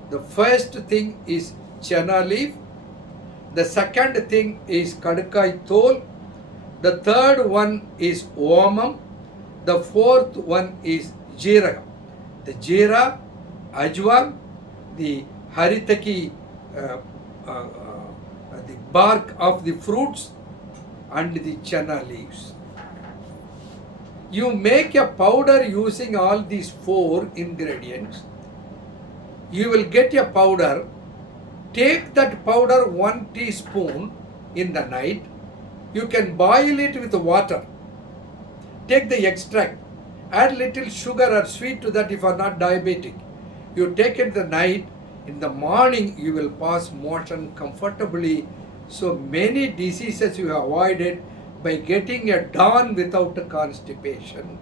The first thing is chana leaf. The second thing is kadukai tol. The third one is Vamam. The fourth one is Jeeragam. The Jeera, Ajwan, the Haritaki, the bark of the fruits, and the chana leaves. You make a powder using all these 4 ingredients. You will get a powder. Take that powder 1 teaspoon in the night. You can boil it with water. Take the extract. Add little sugar or sweet to that if you are not diabetic. You take it the night. In the morning you will pass motion comfortably. So many diseases you have avoided by getting a dawn without a constipation.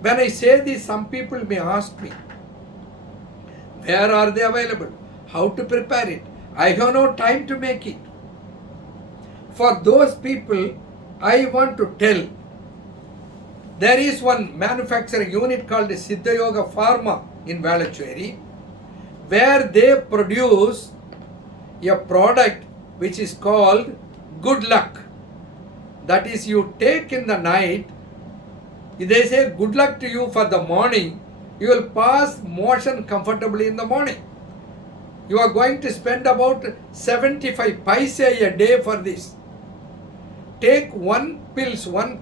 When I say this, some people may ask me, where are they available? How to prepare it? I have no time to make it. For those people, I want to tell, there is one manufacturing unit called Siddha Yoga Pharma in Velachery, where they produce a product which is called Good Luck. That is, you take in the night, they say good luck to you for the morning, you will pass motion comfortably in the morning. You are going to spend about 75 paise a day for this. Take 1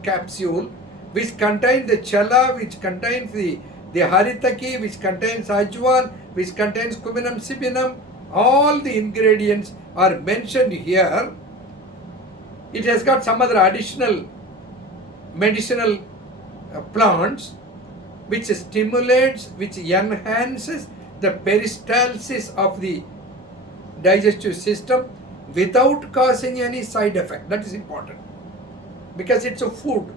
capsule which contains the chala, which contains the haritaki, which contains ajwan, which contains kuminam sibinam. All the ingredients are mentioned here. It has got some other additional medicinal plants which stimulates, which enhances the peristalsis of the digestive system without causing any side effect. That is important because it's a food.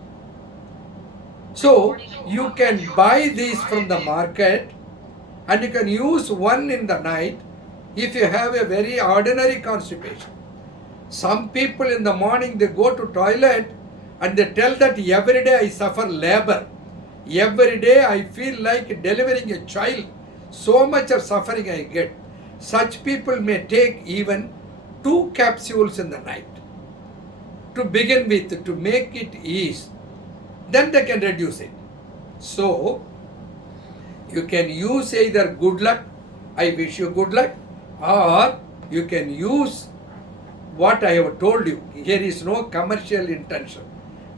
So you can buy these from the market and you can use 1 in the night if you have a very ordinary constipation. Some people in the morning, they go to toilet and they tell that every day I suffer labor. Every day I feel like delivering a child. So much of suffering I get. Such people may take even 2 capsules in the night to begin with, to make it ease. Then they can reduce it. So you can use either good luck, I wish you good luck, or you can use what I have told you. Here is no commercial intention.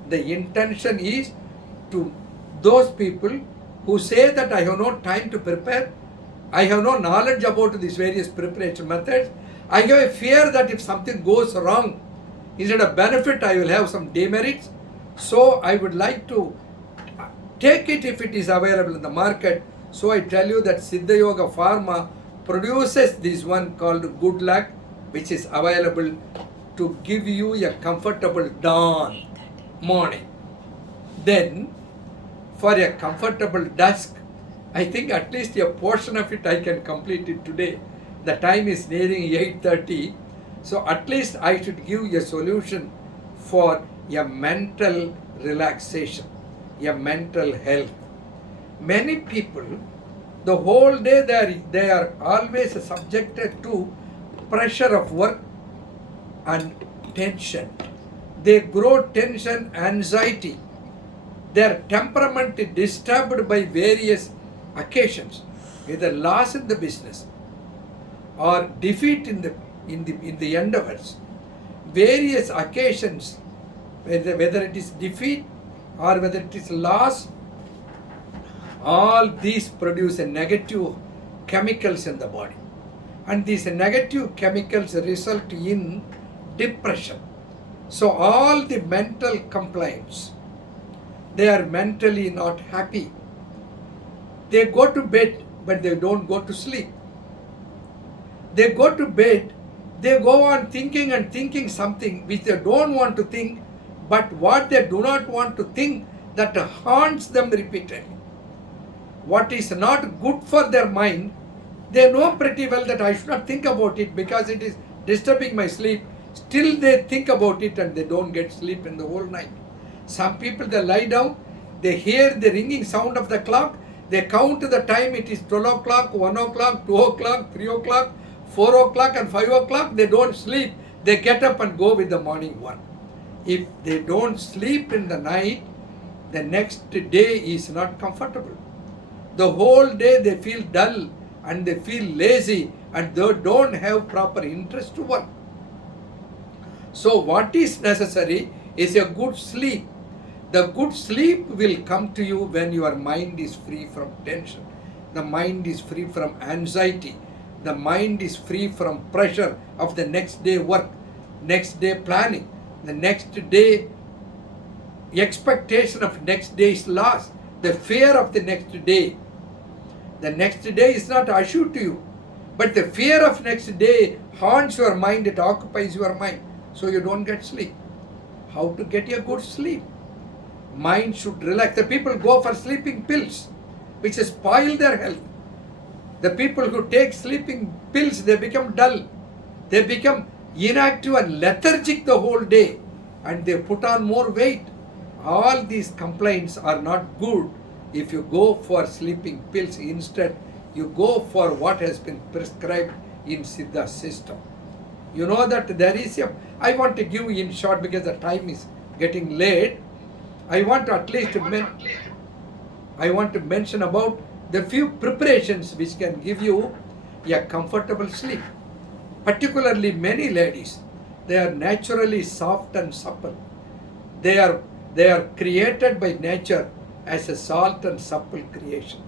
The intention is to those people who say that I have no time to prepare, I have no knowledge about these various preparation methods, I have a fear that if something goes wrong, instead of benefit I will have some demerits. So I would like to take it if it is available in the market. So I tell you that Siddha Yoga Pharma produces this one called Good Luck, which is available to give you a comfortable dawn morning. Then for a comfortable dusk, I think at least a portion of it I can complete it today. The time is nearing 8:30. So at least I should give a solution for a mental relaxation, a mental health. Many people, the whole day they are always subjected to pressure of work and tension. They grow tension, anxiety. Their temperament is disturbed by various occasions, either loss in the business or defeat in the endeavors. Various occasions whether it is defeat or whether it is loss, all these produce a negative chemicals in the body. And these negative chemicals result in depression. So all the mental complaints, they are mentally not happy. They go to bed, but they don't go to sleep. They go to bed, they go on thinking and thinking something which they don't want to think, but what they do not want to think, that haunts them repeatedly. What is not good for their mind, they know pretty well that I should not think about it because it is disturbing my sleep. Still they think about it and they don't get sleep in the whole night. Some people, they lie down, they hear the ringing sound of the clock, they count the time, it is 12 o'clock, 1 o'clock, 2 o'clock, 3 o'clock, 4 o'clock and 5 o'clock, they don't sleep. They get up and go with the morning one. If they don't sleep in the night, the next day is not comfortable. The whole day they feel dull and they feel lazy and they don't have proper interest to work. So what is necessary is a good sleep. The good sleep will come to you when your mind is free from tension. The mind is free from anxiety. The mind is free from pressure of the next day work, next day planning, the next day expectation of next day's loss, the fear of the next day. The next day is not assured to you, but the fear of next day haunts your mind, it occupies your mind, so you don't get sleep. How to get a good sleep? Mind should relax. The people go for sleeping pills, which spoil their health. The people who take sleeping pills, they become dull. They become inactive and lethargic the whole day, and they put on more weight. All these complaints are not good. If you go for sleeping pills, instead you go for what has been prescribed in Siddha system. You know that there is a, I want to give in short because the time is getting late. I want to at least mention about the few preparations which can give you a comfortable sleep. Particularly many ladies, they are naturally soft and supple. They are created by nature as a salt and supple creation.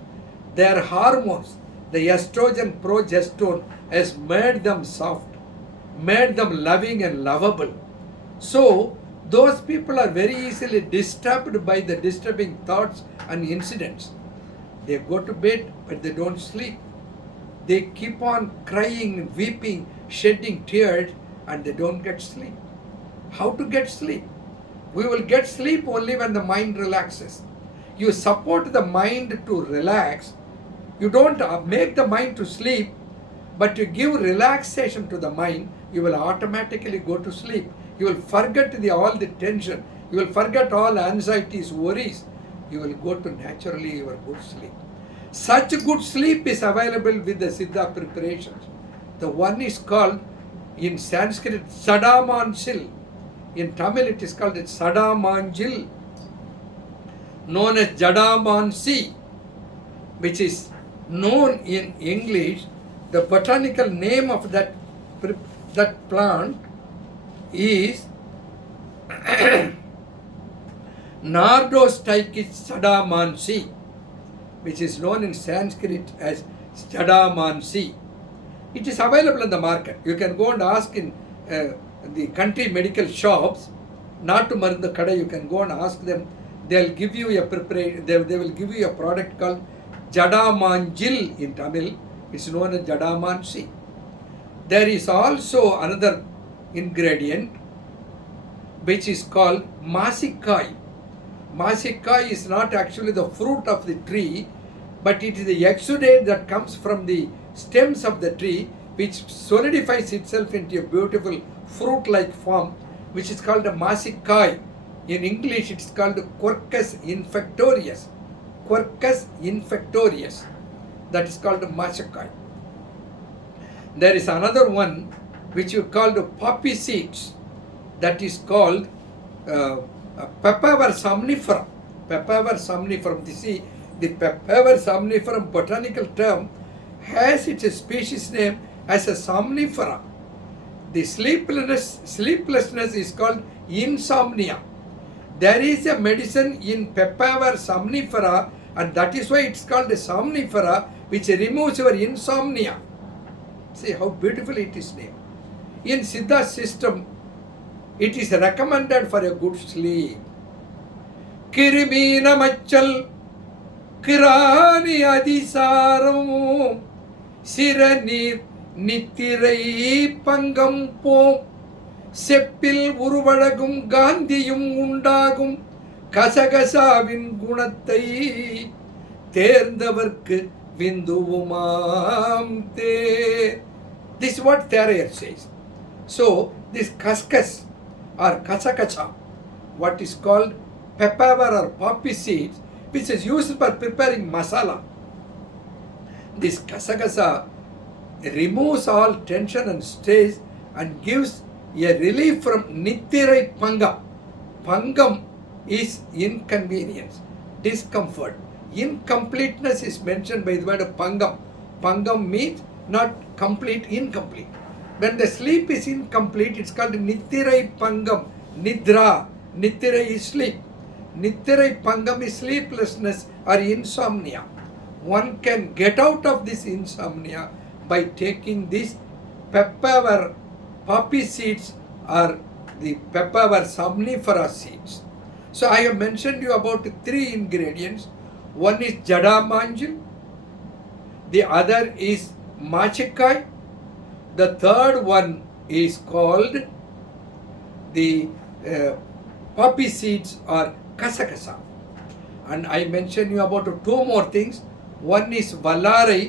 Their hormones, the estrogen, progesterone, has made them soft, made them loving and lovable. So those people are very easily disturbed by the disturbing thoughts and incidents. They go to bed, but they don't sleep. They keep on crying, weeping, shedding tears, and they don't get sleep. How to get sleep? We will get sleep only when the mind relaxes. You support the mind to relax. You don't make the mind to sleep, but you give relaxation to the mind, you will automatically go to sleep. You will forget all the tension. You will forget all anxieties, worries. You will go to naturally your good sleep. Such good sleep is available with the Siddha preparations. The one is called in Sanskrit Sadamanjil. In Tamil it is called Sadamanjil, known as Jadamansi, which is known in English. The botanical name of that plant is Nardostachys Sadamansi, which is known in Sanskrit as Jadamansi. It is available in the market. You can go and ask in the country medical shops, Natu Marundu Kada, you can go and ask them. They'll give you a preparation. They will give you a product called Jadamanjil in Tamil. It's known as Jadamansi. There is also another ingredient which is called Masikai. Masikai is not actually the fruit of the tree, but it is the exudate that comes from the stems of the tree, which solidifies itself into a beautiful fruit-like form, which is called a Masikai. In English, it is called Quercus infectorius. Quercus infectorius. That is called Masikai. There is another one which you call the poppy seeds. That is called Papaver somniferum. Papaver somniferum. The Papaver somniferum botanical term has its species name as a somnifera. The sleeplessness is called insomnia. There is a medicine in Papaver somnifera, and that is why it's called a somnifera, which removes your insomnia. See how beautiful it is named. In Siddha system, it is recommended for a good sleep. Kirimina machal kirani adisaram siranir nittirai pangam pom செப்பில் உருவழகும் காந்தியும் உண்டாகும் கசகசாவின் குணத்தை தேர்ந்தவர்க்கு விந்துவுமாம் தேர். This is what Tharayar says. So this kaskas or kasakasa, what is called papaver or poppy seeds, which is used for preparing masala. This kasakasa removes all tension and stress and gives a relief from nittirai pangam. Pangam is inconvenience, discomfort. Incompleteness is mentioned by the word of pangam. Pangam means not complete, incomplete. When the sleep is incomplete, it's called nittirai pangam. Nidra. Nittirai is sleep. Nittirai pangam is sleeplessness or insomnia. One can get out of this insomnia by taking this papaver poppy seeds or the papaver somnifera seeds. So I have mentioned you about 3 ingredients. One is jada manjil, the other is machikai, the third one is called the poppy seeds or kasakasa. And I mentioned you about 2 more things. One is valarai,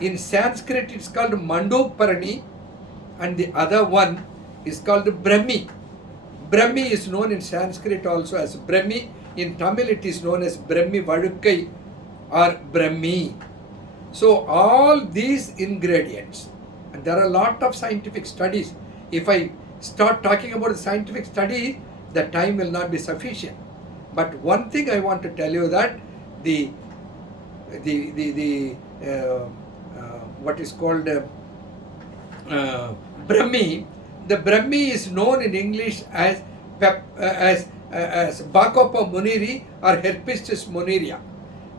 in Sanskrit it's called mandoparani, and the other one is called Brahmi. Brahmi is known in Sanskrit also as Brahmi. In Tamil it is known as Brahmi Vadukkai or Brahmi. So all these ingredients, and there are a lot of scientific studies. If I start talking about the scientific study, the time will not be sufficient. But one thing I want to tell you that the what is called Brahmi, the Brahmi is known in English as Bacopa moniri or Herpistis moneria.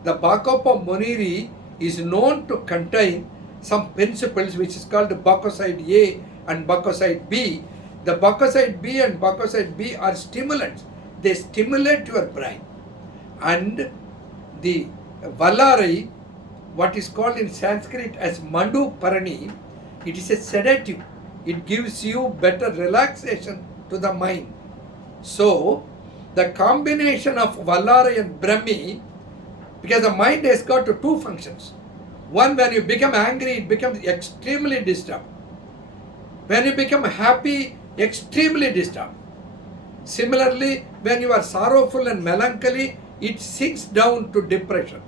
The Bacopa moniri is known to contain some principles which is called Bacoside A and Bacoside B. The Bacoside B and Bacoside B are stimulants. They stimulate your brain. And the Valarai, what is called in Sanskrit as Mandu Parani, it is a sedative. It gives you better relaxation to the mind. So, the combination of Valarai and Brahmi, because the mind has got 2 functions. One, when you become angry, it becomes extremely disturbed. When you become happy, extremely disturbed. Similarly, when you are sorrowful and melancholy, it sinks down to depression,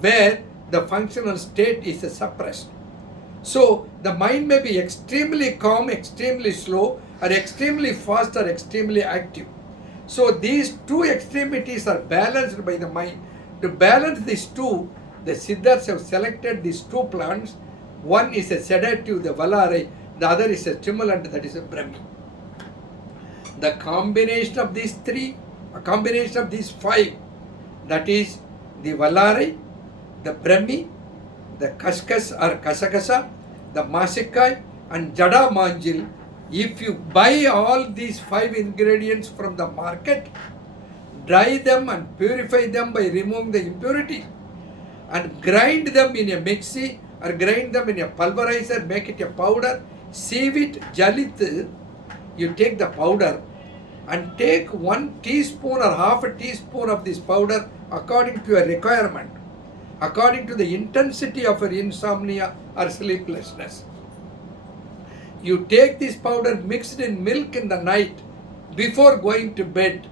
where the functional state is suppressed. So, the mind may be extremely calm, extremely slow, or extremely fast or extremely active. So, these 2 extremities are balanced by the mind. To balance these 2, the Siddhas have selected these 2 plants. One is a sedative, the Valarai, the other is a stimulant, that is a Brahmi. The combination of these 3, a combination of these 5, that is the Valarai, the Brahmi, the Kaskas or Kasakasa, the Masikai and Jada Manjil. If you buy all these 5 ingredients from the market, dry them and purify them by removing the impurities, and grind them in a mixie or grind them in a pulverizer, make it a powder, sieve it, jalit, you take the powder and take 1 teaspoon or half a teaspoon of this powder according to your requirement, according to the intensity of your insomnia or sleeplessness. You take this powder mixed in milk in the night before going to bed.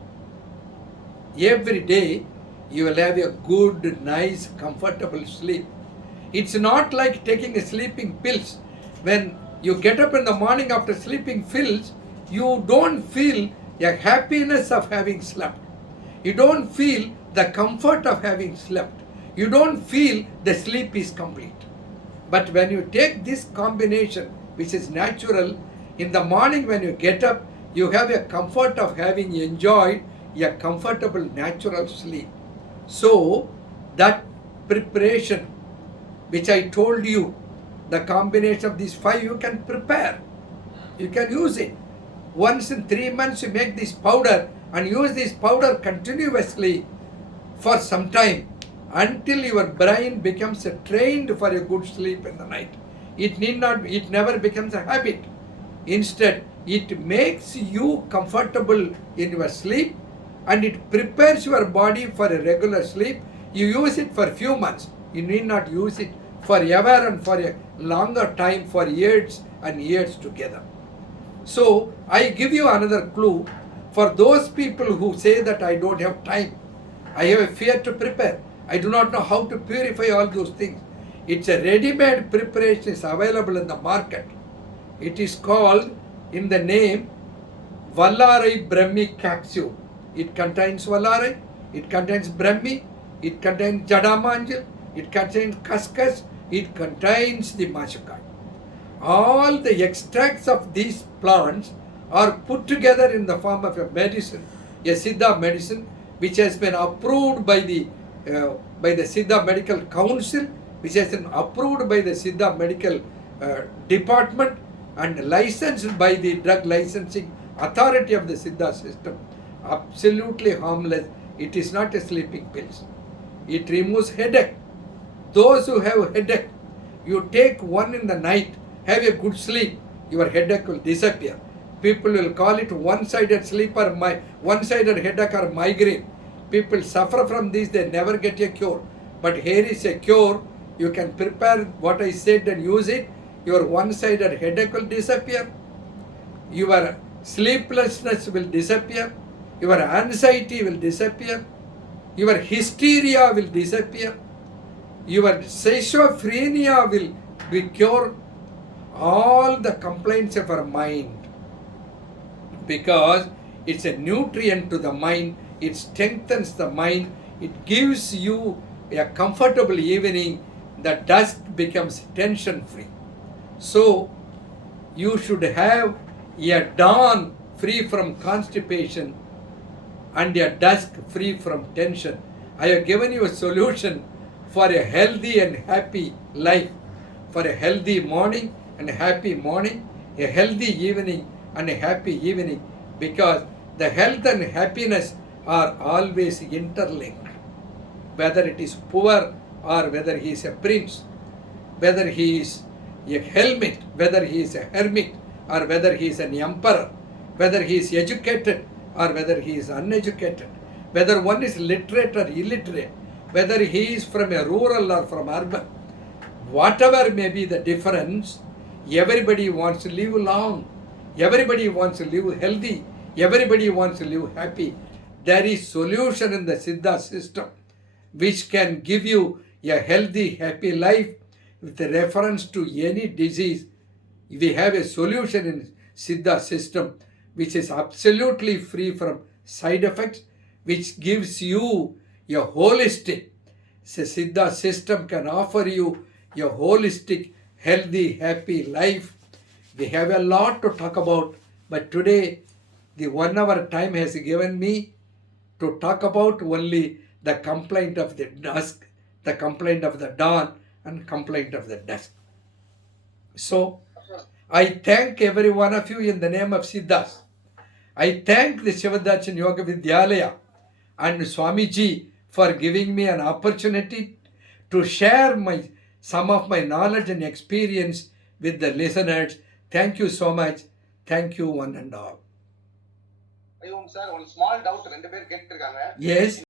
Every day you will have a good, nice, comfortable sleep. It's not like taking a sleeping pills. When you get up in the morning after sleeping pills, you don't feel a happiness of having slept. You don't feel the comfort of having slept. You don't feel the sleep is complete. But when you take this combination, which is natural, in the morning when you get up, you have a comfort of having enjoyed a comfortable natural sleep. So that preparation which I told you, the combination of these 5 you can prepare. You can use it. Once in 3 months you make this powder and use this powder continuously for some time until your brain becomes trained for a good sleep in the night. It never becomes a habit. Instead, it makes you comfortable in your sleep and it prepares your body for a regular sleep. You use it for a few months. You need not use it forever and for a longer time, for years and years together. So, I give you another clue for those people who say that I don't have time. I have a fear to prepare. I do not know how to purify all those things. It's a ready-made preparation is available in the market. It is called in the name Vallarai Brahmi capsule. It contains Vallarai, it contains Brahmi, it contains Jadamanjal, it contains Kaskas, it contains the Mashakai. All the extracts of these plants are put together in the form of a medicine, a Siddha medicine, which has been approved by the Siddha Medical Council, which has been approved by the Siddha Medical Department and licensed by the Drug Licensing Authority of the Siddha system. Absolutely harmless. It is not a sleeping pills. It removes headache. Those who have headache, you take one in the night, have a good sleep, your headache will disappear. People will call it one-sided sleep or one-sided headache or migraine. People suffer from this, they never get a cure. But here is a cure. You can prepare what I said and use it. Your one-sided headache will disappear. Your sleeplessness will disappear. Your anxiety will disappear. Your hysteria will disappear. Your schizophrenia will be cured. All the complaints of our mind, because it's a nutrient to the mind, it strengthens the mind, it gives you a comfortable evening, the dusk becomes tension free. So you should have a dawn free from constipation and a dusk free from tension. I have given you a solution for a healthy and happy life, for a healthy morning and a happy morning, a healthy evening and a happy evening, because the health and happiness are always interlinked. Whether it is poor or whether he is a prince, whether he is a hermit, whether he is a hermit or whether he is an emperor, whether he is educated or whether he is uneducated, whether one is literate or illiterate, whether he is from a rural or from urban, whatever may be the difference, everybody wants to live long, everybody wants to live healthy, everybody wants to live happy. There is solution in the Siddha system which can give you a healthy, happy life with reference to any disease. We have a solution in Siddha system which is absolutely free from side effects, which gives you a holistic. So Siddha system can offer you a holistic, healthy, happy life. We have a lot to talk about, but today the 1 hour time has given me to talk about only the complaint of the dusk, the complaint of the dawn, and complaint of the dusk. So, I thank every one of you in the name of Siddhas. I thank the Shivadarshan Yoga Vidyalaya and Swamiji for giving me an opportunity to share some of my knowledge and experience with the listeners. Thank you so much. Thank you one and all. Sir ஒரு small doubt ரெண்டு பேர் கேட்டிருக்காங்க. Yes.